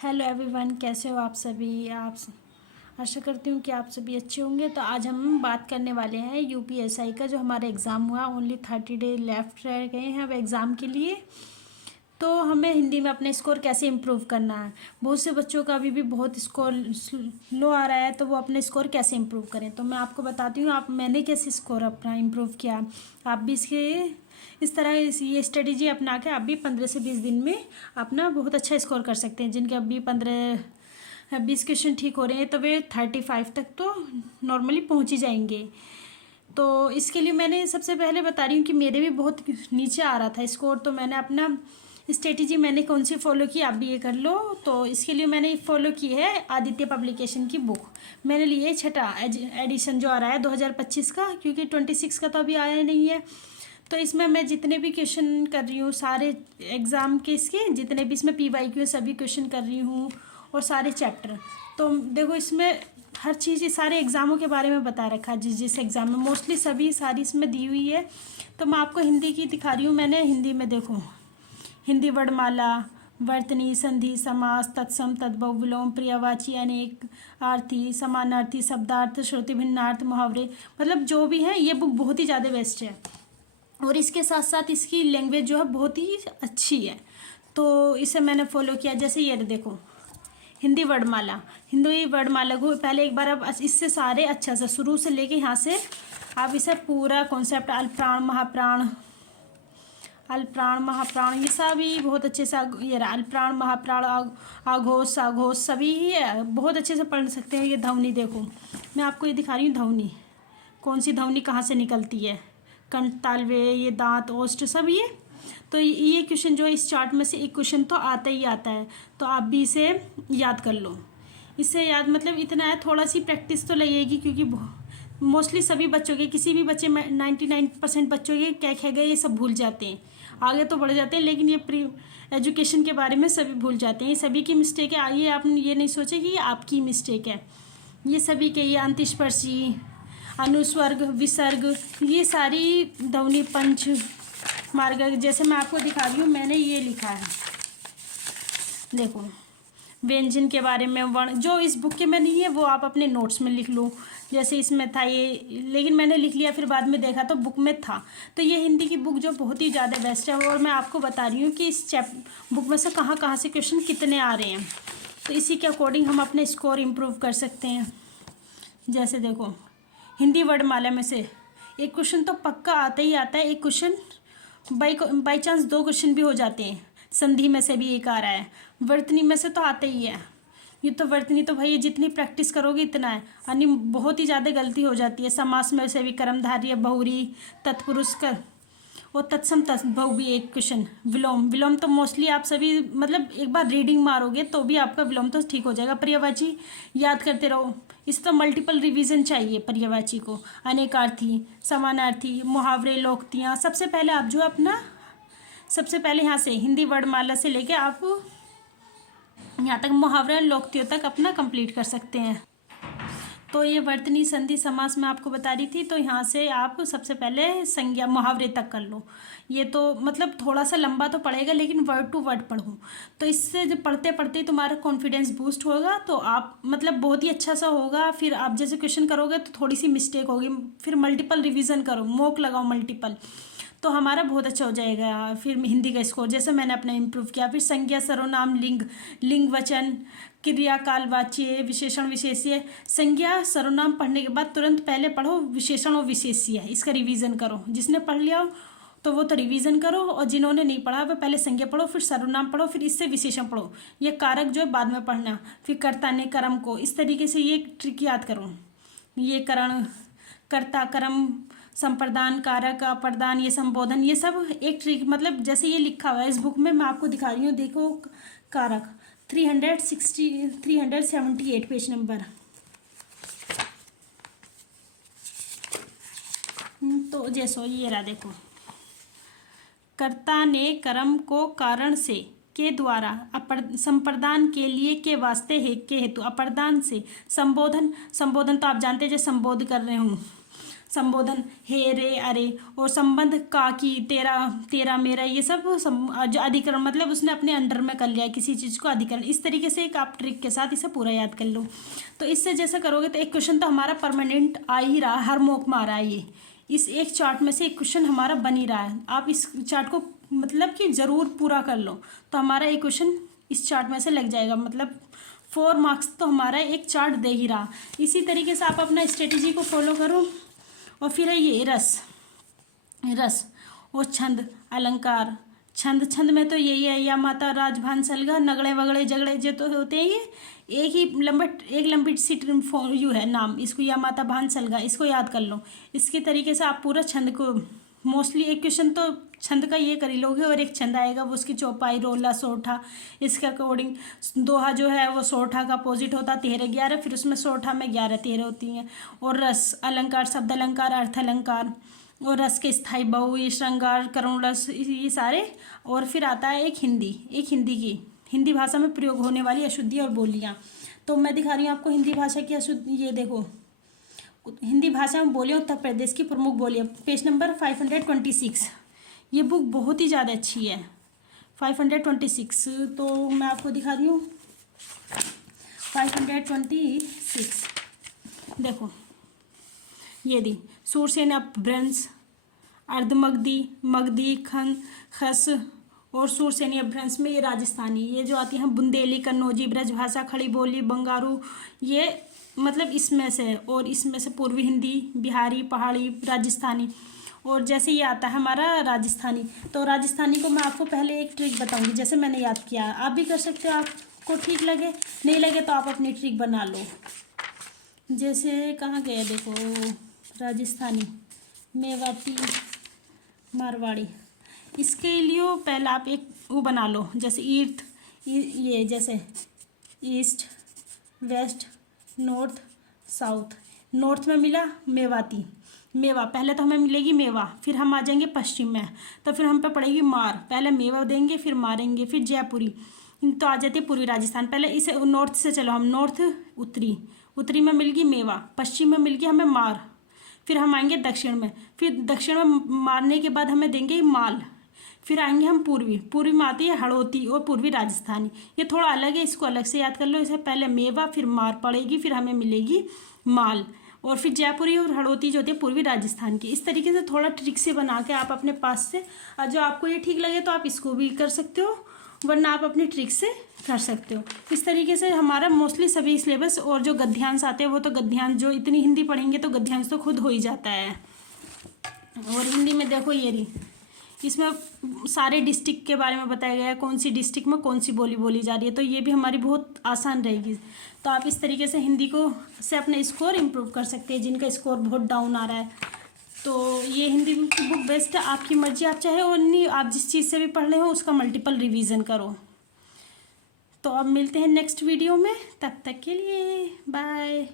Hello everyone, कैसे हो आप सभी। आशा करती हूँ कि आप सभी अच्छे होंगे। तो आज हम बात करने वाले हैं यूपीएसआई का, जो हमारा एग्ज़ाम हुआ। ओनली 30 डे लेफ्ट रह गए हैं अब एग्ज़ाम के लिए। तो हमें हिंदी में अपने स्कोर कैसे इम्प्रूव करना है। बहुत से बच्चों का अभी भी बहुत स्कोर लो आ रहा है, तो वो अपने स्कोर कैसे इम्प्रूव करें। तो मैं आपको बताती हूँ मैंने कैसे स्कोर अपना इम्प्रूव किया। आप भी इस तरह ये स्ट्रेटेजी अपना के आप भी 15 से 20 दिन में अपना बहुत अच्छा स्कोर कर सकते हैं। जिनके अभी 15-20 क्वेश्चन ठीक हो रहे हैं, तो वे 35 तक तो नॉर्मली पहुँच ही जाएंगे। तो इसके लिए मैंने सबसे पहले बता रही हूँ कि मेरे भी बहुत नीचे आ रहा था स्कोर। तो मैंने अपना स्ट्रेटेजी मैंने कौन सी फॉलो की, आप भी ये कर लो। तो इसके लिए मैंने फॉलो की है आदित्य पब्लिकेशन की बुक। मैंने ली है छठा एडिशन जो आ रहा है 2025 का, क्योंकि 26 का तो अभी आया नहीं है। तो इसमें मैं जितने भी क्वेश्चन कर रही हूँ, सारे एग्ज़ाम के इसके जितने भी इसमें PYQ सभी क्वेश्चन कर रही हूँ, और सारे चैप्टर। तो देखो इसमें हर चीज़ सारे एग्ज़ामों के बारे में बता रखा है, जिस जिस एग्ज़ाम में मोस्टली सभी सारी इसमें दी हुई है। तो मैं आपको हिंदी की दिखा रही हूँ। मैंने हिंदी में देखो, हिंदी वर्णमाला, वर्तनी, संधि, समास, तत्सम, तद्भव, विलोम, पर्यायवाची, अनेक अर्थी, समानार्थी, शब्दार्थ, श्रुति भिन्नार्थ, मुहावरे, मतलब जो भी है ये बुक बहुत ही ज़्यादा बेस्ट है। और इसके साथ साथ इसकी लैंग्वेज जो है बहुत ही अच्छी है। तो इसे मैंने फॉलो किया। जैसे ये देखो, हिंदी वर्णमाला, हिंदी वर्णमाला को पहले एक बार अब इससे सारे अच्छा सा शुरू से लेके यहाँ से आप इसे पूरा कॉन्सेप्ट अल्पप्राण महाप्राण, अल्पप्राण महाप्राण, ये सभी बहुत अच्छे से ये अल्पप्राण महाप्राण आघोष आघोष सभी ही बहुत अच्छे से पढ़ सकते हैं। ये ध्वनि देखो, मैं आपको ये दिखा रही हूँ ध्वनि, कौन सी ध्वनि कहाँ से निकलती है, कंठ, तालवे, ये दांत, ओष्ठ सब ये। तो ये क्वेश्चन जो है इस चार्ट में से एक क्वेश्चन तो आता ही आता है। तो आप भी इसे याद कर लो। इससे याद मतलब इतना है, थोड़ा सी प्रैक्टिस तो लगेगी, क्योंकि मोस्टली सभी बच्चों के, किसी भी बच्चे में 99% बच्चों के क्या कह गए ये सब भूल जाते हैं। आगे तो बढ़ जाते हैं, लेकिन ये प्री एजुकेशन के बारे में सभी भूल जाते हैं। ये सभी की मिस्टेक है। आइए आप ये नहीं सोचे कि ये आपकी मिस्टेक है, ये सभी के। ये अंतस्पर्शी, अनुस्वर्ग, विसर्ग, ये सारी ध्वनि, पंच मार्ग, जैसे मैं आपको दिखा रही हूँ। मैंने ये लिखा है देखो, व्यंजन के बारे में, वर्ण जो इस बुक के में नहीं है वो आप अपने नोट्स में लिख लो। जैसे इसमें था ये, लेकिन मैंने लिख लिया, फिर बाद में देखा तो बुक में था। तो ये हिंदी की बुक जो बहुत ही ज़्यादा बेस्ट है। और मैं आपको बता रही हूँ कि इस बुक में से कहाँ कहाँ से क्वेश्चन कितने आ रहे हैं, तो इसी के अकॉर्डिंग हम अपने स्कोर इम्प्रूव कर सकते हैं। जैसे देखो, हिंदी वर्णमाला में से एक क्वेश्चन तो पक्का आता ही आता है। एक क्वेश्चन बाई चांस 2 क्वेश्चन भी हो जाते हैं। संधि में से भी एक आ रहा है, वर्तनी में से तो आता ही है। ये तो वर्तनी तो भाई जितनी प्रैक्टिस करोगे इतना है, यानी बहुत ही ज़्यादा गलती हो जाती है। समास में से भी कर्मधारय, बहुरी, तत्पुरुष कर, और तत्सम तद्भव भी एक क्वेश्चन। विलोम, विलोम तो मोस्टली आप सभी मतलब एक बार रीडिंग मारोगे तो भी आपका विलोम तो ठीक हो जाएगा। पर्यायवाची याद करते रहो, इस तो मल्टीपल रिवीजन चाहिए पर्यायवाची को। अनेकार्थी, समानार्थी, मुहावरे, लोकोक्तियाँ, सबसे पहले आप जो अपना सबसे पहले यहाँ से हिंदी वर्णमाला से लेके आप यहाँ तक मुहावरे और लोकोक्तियों तक अपना कंप्लीट कर सकते हैं। तो ये वर्तनी, संधि, समास मैं आपको बता रही थी। तो यहाँ से आप सबसे पहले संज्ञा, मुहावरे तक कर लो। ये तो मतलब थोड़ा सा लंबा तो पड़ेगा, लेकिन वर्ड टू वर्ड पढ़ो। तो इससे जब पढ़ते पढ़ते तुम्हारा कॉन्फिडेंस बूस्ट होगा, तो आप मतलब बहुत ही अच्छा सा होगा। फिर आप जैसे क्वेश्चन करोगे तो थोड़ी सी मिस्टेक होगी, फिर मल्टीपल रिविज़न करो, मॉक लगाओ मल्टीपल, तो हमारा बहुत अच्छा हो जाएगा। फिर हिंदी का स्कोर जैसे मैंने अपना इम्प्रूव किया। फिर संज्ञा, सर्वनाम, लिंग, लिंग वचन, क्रिया, काल, वाच्य, विशेषण, विशेष्य। संज्ञा सर्वनाम पढ़ने के बाद तुरंत पहले पढ़ो विशेषण और विशेष्य, इसका रिवीजन करो। जिसने पढ़ लिया तो वो तो रिवीजन करो, और जिन्होंने नहीं पढ़ा वो पहले संज्ञा पढ़ो, फिर सर्वनाम पढ़ो, फिर इससे विशेषण पढ़ो। ये कारक जो है बाद में पढ़ना। फिर कर्ता ने कर्म को, इस तरीके से ये ट्रिक याद करो। ये करण, कर्ता, कर्म, संप्रदान, कारक, अप्रदान, ये संबोधन, ये सब एक ट्रिक, मतलब जैसे ये लिखा हुआ है इस बुक में, मैं आपको दिखा रही हूँ। देखो कारक 378 पेज नंबर। तो जैसो ये रहा देखो, कर्ता ने कर्म को कारण से के द्वारा, संप्रदान के लिए, के वास्ते है, के हेतु, अप्रदान से, संबोधन, संबोधन तो आप जानते हैं जो संबोध कर रहे हूँ, संबोधन हे रे अरे, और संबंध का की तेरा तेरा मेरा, ये सब जो अधिकरण मतलब उसने अपने अंडर में कर लिया है किसी चीज़ को अधिकरण। इस तरीके से एक आप ट्रिक के साथ इसे पूरा याद कर लो। तो इससे जैसा करोगे तो एक क्वेश्चन तो हमारा परमानेंट आ ही रहा, हर मॉक में आ रहा है ये। इस एक चार्ट में से एक क्वेश्चन हमारा बन ही रहा है। आप इस चार्ट को मतलब कि ज़रूर पूरा कर लो तो हमारा एक क्वेश्चन इस चार्ट में से लग जाएगा, मतलब 4 मार्क्स तो हमारा एक चार्ट दे ही रहा। इसी तरीके से आप अपना स्ट्रेटेजी को फॉलो करो। और फिर है ये रस, रस और छंद अलंकार। छंद में तो यही है, या माता राजभान सलगा, नगड़े वगड़े झगड़े जो तो होते हैं ये एक ही एक लंबी सी यू है नाम, इसको या माता भान सलगा, इसको याद कर लो। इसके तरीके से आप पूरा छंद को मोस्टली एक क्वेश्चन तो छंद का ये कर ही लोगे, और एक छंद आएगा वो उसकी चौपाई रोला सोठा, इसके अकॉर्डिंग दोहा जो है वो सोठा का अपोजिट होता 13 11, फिर उसमें सोठा में 11 13 होती हैं। और रस अलंकार, शब्द अलंकार, अर्थ अलंकार, और रस के स्थायी बहु, ये श्रृंगार करुण रस, ये सारे। और फिर आता है एक हिंदी की हिंदी भाषा में प्रयोग होने वाली अशुद्धि और बोलियाँ। तो मैं दिखा रही हूँ आपको हिंदी भाषा की अशुद्धि, ये देखो हिंदी भाषा में बोलियाँ उत्तर प्रदेश की प्रमुख बोलियाँ, पेज नंबर 526। ये बुक बहुत ही ज़्यादा अच्छी है, 526। तो मैं आपको दिखा रही हूँ 526। देखो ये दी सूरसेन अपभ्रंश, अर्धमगधी, मगधी, खस और सूरसेनी अपभ्रंश में ये राजस्थानी, ये जो आती हैं बुंदेली, कन्नौजी, ब्रजभाषा, खड़ी बोली, बंगारू, ये मतलब इसमें से है। और इसमें से पूर्वी हिंदी, बिहारी, पहाड़ी, राजस्थानी। और जैसे ये आता है हमारा राजस्थानी, तो राजस्थानी को मैं आपको पहले एक ट्रिक बताऊंगी जैसे मैंने याद किया, आप भी कर सकते हो, आपको ठीक लगे नहीं लगे तो आप अपनी ट्रिक बना लो। जैसे कहाँ गया देखो, राजस्थानी, मेवाती, मारवाड़ी, इसके लिए पहले आप एक वो बना लो, जैसे ये जैसे east, west, north, south. North में मिला मेवाती, मेवा, पहले तो हमें मिलेगी मेवा, फिर हम आ जाएंगे पश्चिम में, तो फिर हम पे पड़ेगी मार, पहले मेवा देंगे फिर मारेंगे, फिर जयपुरी, तो आ जाती है पूर्वी राजस्थान। पहले इसे नॉर्थ से चलो, हम नॉर्थ, उत्तरी में मिल गई मेवा, पश्चिम में मिल गई हमें मार, फिर हम आएंगे दक्षिण में, फिर दक्षिण में मारने के बाद हमें देंगे माल, फिर आएंगे हम पूर्वी में आती है हड़ौती और पूर्वी राजस्थानी। ये थोड़ा अलग है, इसको अलग से याद कर लो। इसे पहले मेवा फिर मार पड़ेगी, फिर हमें मिलेगी माल, और फिर जयपुरी और हड़ौती जो होती है पूर्वी राजस्थान की। इस तरीके से थोड़ा ट्रिक से बना के आप अपने पास से, जो आपको ये ठीक लगे तो आप इसको भी कर सकते हो, वरना आप अपनी ट्रिक से कर सकते हो। इस तरीके से हमारा मोस्टली सभी सिलेबस, और जो गद्यांश आते हैं वो तो गद्यांश जो इतनी हिंदी पढ़ेंगे तो गद्यांश तो खुद हो ही जाता है। और हिंदी में देखो ये रही, इसमें सारे डिस्ट्रिक्ट के बारे में बताया गया है, कौन सी डिस्ट्रिक्ट में कौन सी बोली बोली जा रही है, तो ये भी हमारी बहुत आसान रहेगी। तो आप इस तरीके से हिंदी को से अपने स्कोर इम्प्रूव कर सकते हैं, जिनका स्कोर बहुत डाउन आ रहा है। तो ये हिंदी की बुक बेस्ट है, आपकी मर्जी, आप चाहे और नहीं, आप जिस चीज़ से भी पढ़ रहे हो उसका मल्टीपल रिवीजन करो। तो अब मिलते हैं नेक्स्ट वीडियो में, तब तक के लिए बाय।